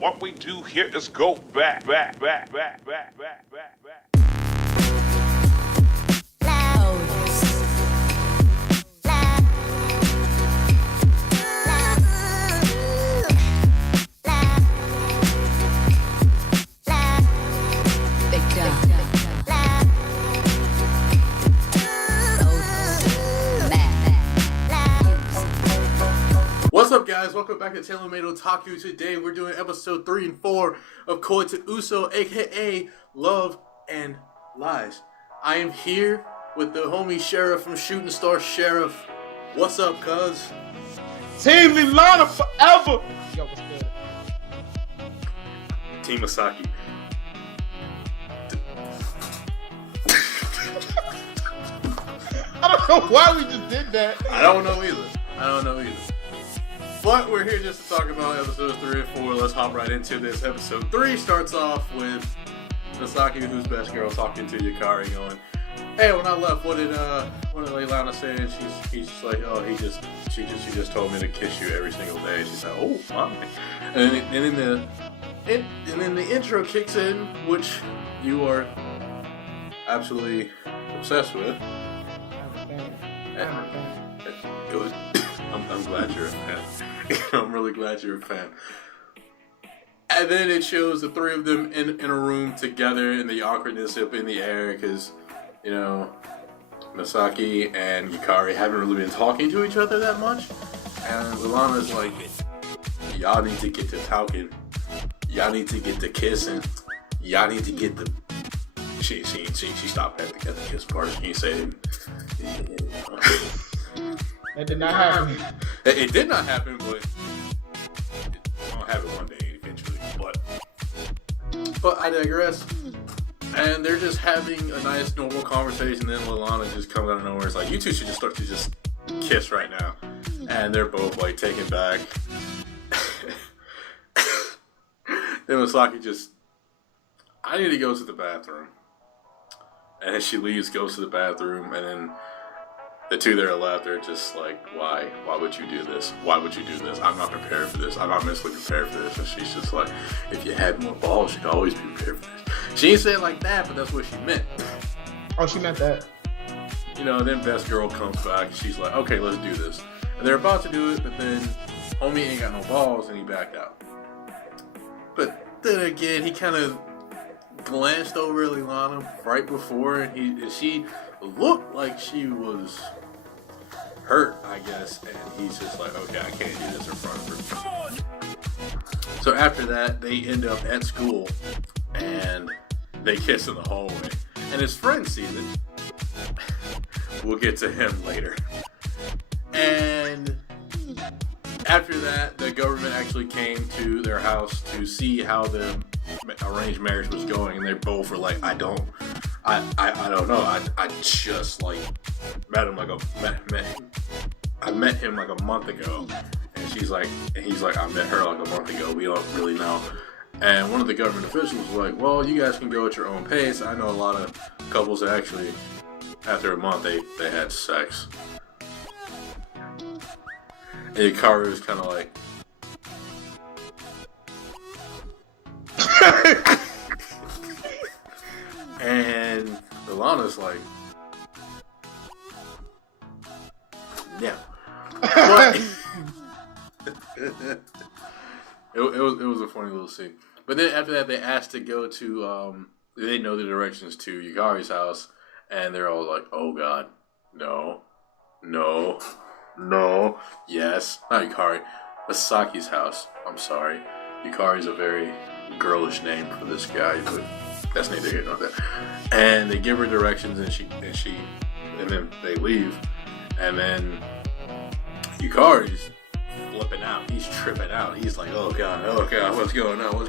What we do here is go back. What's up, guys? Welcome back to TaylorMadeOtaku. Today we're doing episode 3 and 4 of Koi to Uso, aka Love and Lies. I am here with the homie Sheriff from ShootingStar Sheriff. What's up, cuz? Team Lilana forever! Yo, what's good? Team Masaki. I don't know why we just did that. I don't know either. But we're here just to talk about episodes 3 and 4. Let's hop right into this. Episode 3 starts off with Masaki, who's best girl, talking to Yukari, going, "Hey, when I left, what did Leilana say?" And he's just like, "Oh, she just told me to kiss you every single day." She's like, "Oh, fine." And then the intro kicks in, which you are absolutely obsessed with. Good. I'm glad you're a fan. I'm really glad you're a fan. And then it shows the three of them in a room together, and the awkwardness up in the air because, you know, Masaki and Yukari haven't really been talking to each other that much. And Lilana's like, "Y'all need to get to talking. Y'all need to get to kissing. Y'all need to get the..." She stopped at the kiss part. She said, That did not happen. It did not happen, but I'll have it one day eventually. But I digress. And they're just having a nice normal conversation. Then Lilana just comes out of nowhere. It's like, "You two should just start to just kiss right now." And they're both like taken back. Then Masaki just, "I need to go to the bathroom." And then she leaves, goes to the bathroom, and then the two that are left are just like, Why would you do this? Why would you do this? I'm not prepared for this. I'm not mentally prepared for this." And she's just like, "If you had more balls, you'd always be prepared for this." She didn't say it like that, but that's what she meant. Oh, she meant that. You know, then Best Girl comes back, and she's like, "Okay, let's do this." And they're about to do it, but then homie ain't got no balls, and he backed out. But then again, he kind of glanced over at Lilana right before, and she looked like she was hurt, I guess, and he's just like, "Okay, I can't do this in front of her." So after that, they end up at school, and they kiss in the hallway, and his friend sees it. We'll get to him later. And after that, the government actually came to their house to see how the arranged marriage was going, and they both were like, I don't know. I just like met him I met him like a month ago. And he's like, "I met her like a month ago. We don't really know." And one of the government officials was like, "Well, you guys can go at your own pace. I know a lot of couples that actually, after a month, they had sex." And Yukari was kind of like, and Lilana's like, "No." But it was a funny little scene. But then after that, they asked to go to they know the directions to Yukari's house, and they're all like, "Oh God, no, yes, not Yukari, Masaki's house. I'm sorry, Yukari's a very girlish name for this guy, but that's neither here nor there." And they give her directions, and then they leave, and then Yukari's flipping out. He's tripping out. He's like, "Oh God, what's going on?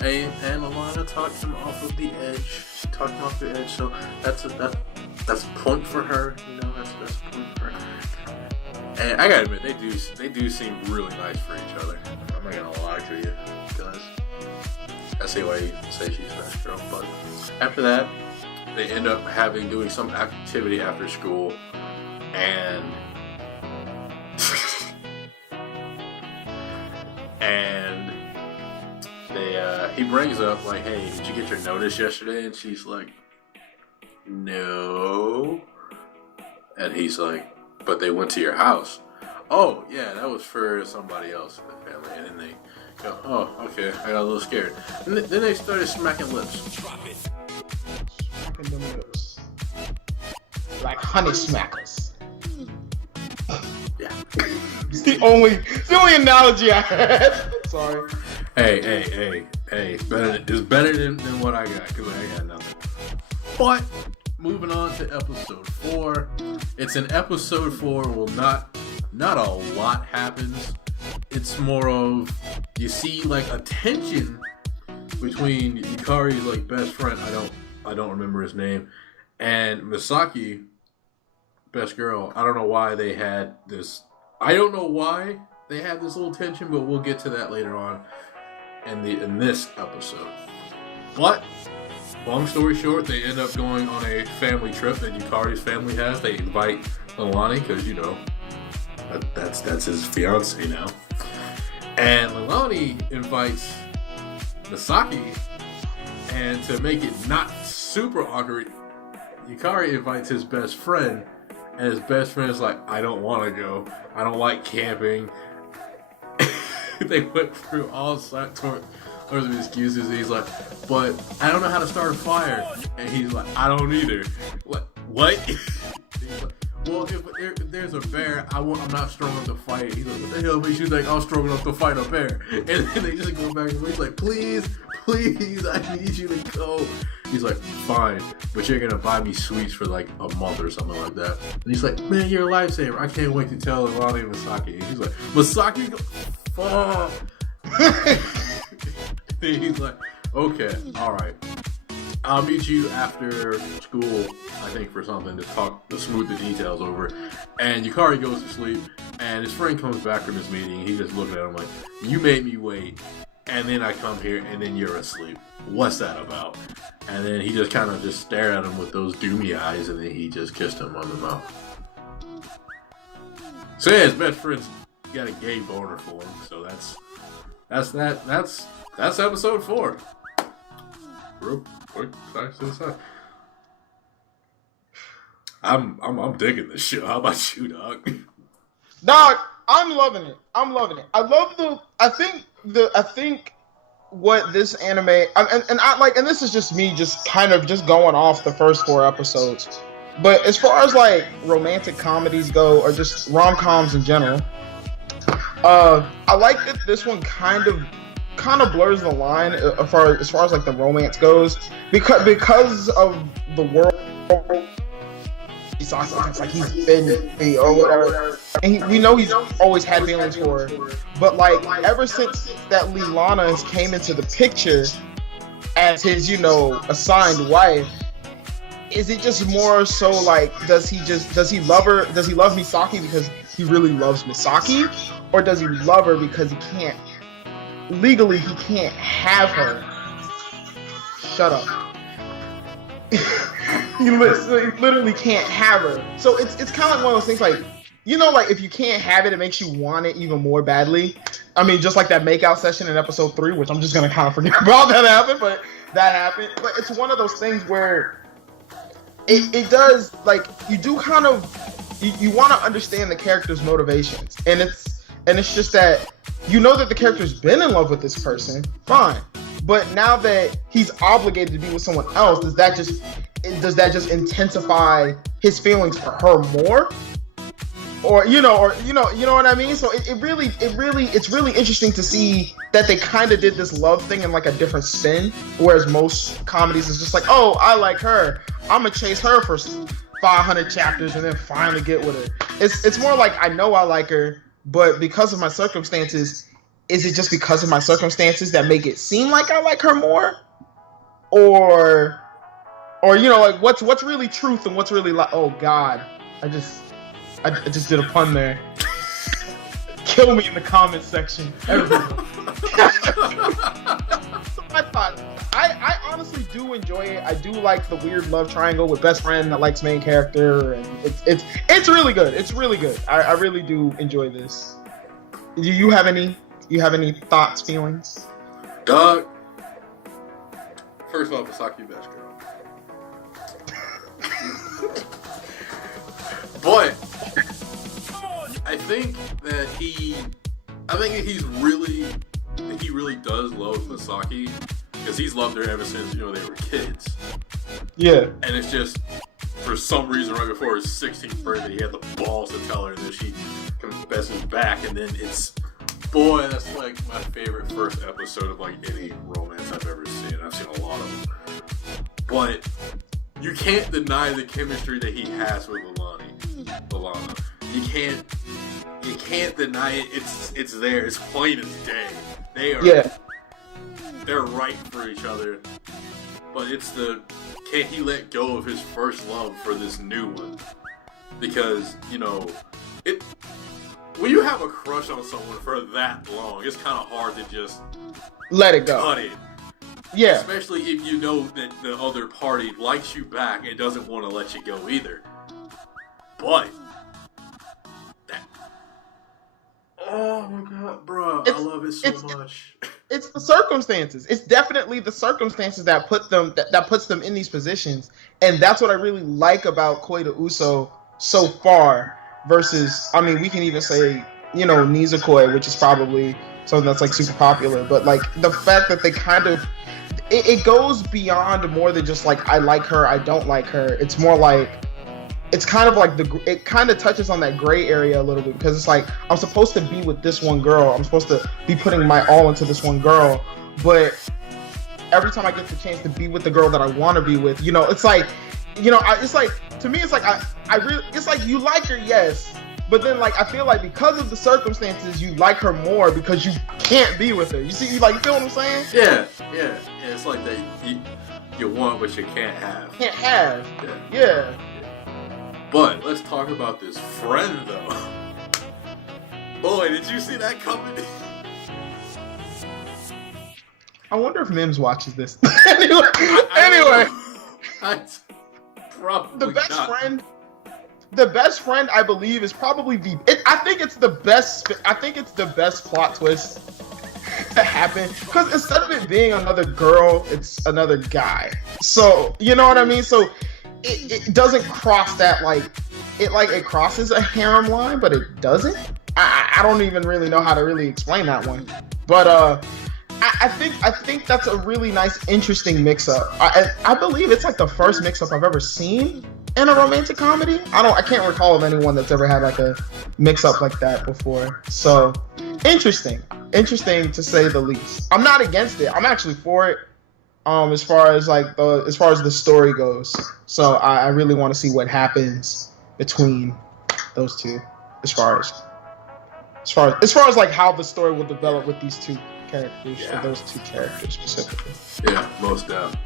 And Lilana talked him off of the edge. She talked him off the edge. So that's a point for her. You know, that's a point for her. And I gotta admit, they do seem really nice for each other. I'm not gonna lie to you, because I see why you say she's best girl. But after that, they end up doing some activity after school, and he brings up like, hey, did you get your notice yesterday? And she's like, no. And he's like, but they went to your house. Oh, yeah, that was for somebody else in the family. And then they go, oh, okay, I got a little scared. And then they started smacking lips. Smacking them lips. Like honey smackers. Yeah. It's the only analogy I had. Sorry. Hey. It's better than what I got, because I ain't got nothing. But, moving on to episode 4. It's an episode 4 where not a lot happens. It's more of, you see like a tension between Yukari's like best friend, I don't remember his name, and Misaki, best girl. I don't know why they had this. I don't know why they had this little tension, but we'll get to that later on in this episode. But long story short, they end up going on a family trip that Yukari's family has. They invite Leilani because that's his fiance now, and Leilani invites Misaki, and to make it not super awkward, Yukari invites his best friend. And his best friend is like, I don't want to go. I don't like camping. They went through all sorts of excuses. And he's like, but I don't know how to start a fire. And he's like, I don't either. What? He's like, well, if there's a bear, I'm not strong enough to fight. He's like, what the hell makes you think I'm strong enough to fight a bear? And then they just go back and forth. He's like, please, I need you to go. He's like, fine, but you're gonna buy me sweets for like a month or something like that. And he's like, man, you're a lifesaver. I can't wait to tell Ronnie and Misaki. And he's like, Misaki, fuck. And he's like, okay, all right. I'll meet you after school, I think, for something to smooth the details over. And Yukari goes to sleep, and his friend comes back from his meeting. He just looking at him like, you made me wait, and then I come here, and then you're asleep. What's that about? And then he just kind of just stared at him with those doomy eyes, and then he just kissed him on the mouth. So yeah, his best friend's got a gay boner for him. So that's episode 4. Real quick, back to the side. I'm digging this shit. How about you, dog? Dog, I'm loving it. I think what this anime and this is just me just kind of just going off the first 4 episodes. But as far as like romantic comedies go, or just rom-coms in general, I like that this one kind of blurs the line as far as like the romance goes, because of the world. It's like he's been or whatever, and we know he's always had feelings for her. But like ever since that Leilani has came into the picture as his, assigned wife, is it just more so like does he love her? Does he love Misaki because he really loves Misaki, or does he love her because he can't have her? Shut up. He literally can't have her. So it's kind of like one of those things like, like if you can't have it, it makes you want it even more badly. I mean, just like that makeout session in episode 3, which I'm just going to kind of forget about that happened, but that happened. But it's one of those things where it does, like, you do kind of, you want to understand the character's motivations. And it's just that, that the character's been in love with this person, fine. But now that he's obligated to be with someone else, does that just intensify his feelings for her more? Or you know what I mean? So it's really interesting to see that they kind of did this love thing in like a different spin, whereas most comedies is just like, oh, I like her, I'm gonna chase her for 500 chapters and then finally get with her. It's more like, I know I like her, but because of my circumstances. Is it just because of my circumstances that make it seem like I like her more? Or like what's really truth and what's really like, oh God, I just did a pun there. Kill me in the comments section. Everyone. I thought I honestly do enjoy it. I do like the weird love triangle with best friend that likes main character, and it's really good. It's really good. I really do enjoy this. Do you have any thoughts, feelings? Dog. First off, Misaki best girl. But I think that he really does love Misaki because he's loved her ever since they were kids. Yeah. And it's just for some reason right before his 16th birthday he had the balls to tell her that she confesses back, and then boy, that's like my favorite first episode of like any romance I've ever seen. I've seen a lot of them. But you can't deny the chemistry that he has with Alana. You can't deny it. It's there. It's plain as day. They're right for each other. But can he let go of his first love for this new one? Because, when you have a crush on someone for that long, it's kind of hard to just let it go. Cut it. Yeah. Especially if you know that the other party likes you back and doesn't want to let you go either. But oh my god, bro, I love it so much. It's the circumstances. It's definitely the circumstances that puts them in these positions, and that's what I really like about Koi to Uso so far. Versus, I mean, we can even say, Nizukoi, which is probably something that's like super popular, but like the fact that they kind of, it goes beyond more than just like I like her, I don't like her. It's more like, it's kind of like it kind of touches on that gray area a little bit, because it's like I'm supposed to be with this one girl, I'm supposed to be putting my all into this one girl, but every time I get the chance to be with the girl that I want to be with, it's like. It's like, to me, it's like it's like you like her, yes, but then like I feel like because of the circumstances, you like her more because you can't be with her. You feel what I'm saying? Yeah. It's like that you want what you can't have. Can't have. Yeah. But let's talk about this friend though. Boy, did you see that coming? I wonder if Mims watches this. Anyway. Probably the best friend I believe is probably I think it's the best plot twist to happen, because instead of it being another girl, it's another guy. So you know what I mean? So it doesn't cross that it crosses a harem line, but it doesn't. I don't even really know how to really explain that one. But I think that's a really nice, interesting mix-up. I believe it's like the first mix-up I've ever seen in a romantic comedy. I can't recall of anyone that's ever had like a mix-up like that before. So interesting to say the least. I'm not against it. I'm actually for it. As far as the story goes. So I really want to see what happens between those two, as far as like how the story will develop with these two characters, for those two characters specifically. Yeah, most up,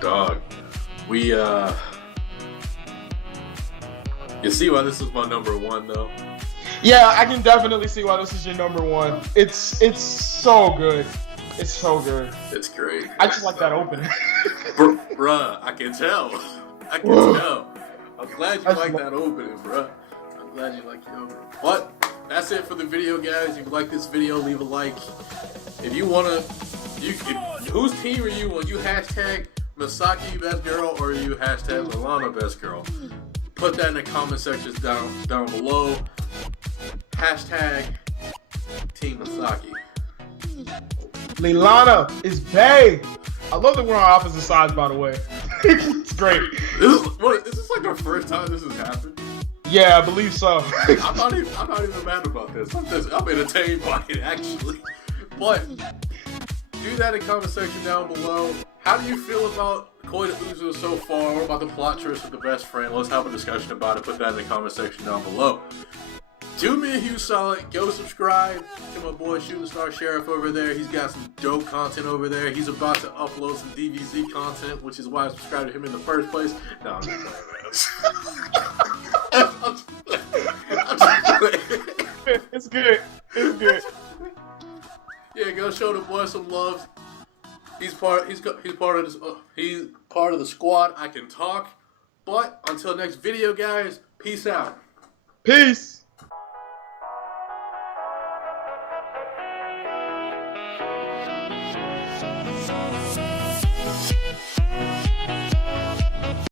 dog. We you see why this is my number one though? Yeah, I can definitely see why this is your number one. It's so good. It's so good. It's great. I just like that opening. Bruh, I can tell. I'm glad you like that opening, bruh. I'm glad you like the opening. But that's it for the video, guys. If you like this video, leave a like. If you wanna, whose team are you? Will you hashtag Misaki best girl, or you hashtag Alana best girl? Put that in the comment sections down below. Hashtag Team Misaki. Lilana is bae. I love that we're on opposite sides, by the way. It's great. Is this like the first time this has happened? Yeah, I believe so. I'm not even mad about this. I'm entertained by it, actually. But do that in the comment section down below. How do you feel about Koi to Uso so far? What about the plot twist with the best friend? Let's have a discussion about it. Put that in the comment section down below. Do me a huge solid. Go subscribe to my boy ShootingStar Sheriff over there. He's got some dope content over there. He's about to upload some DVZ content, which is why I subscribed to him in the first place. No, I'm just playing. It's good. It's good. Yeah, go show the boy some love. He's part of the squad. I can talk. But until next video, guys, peace out. Peace.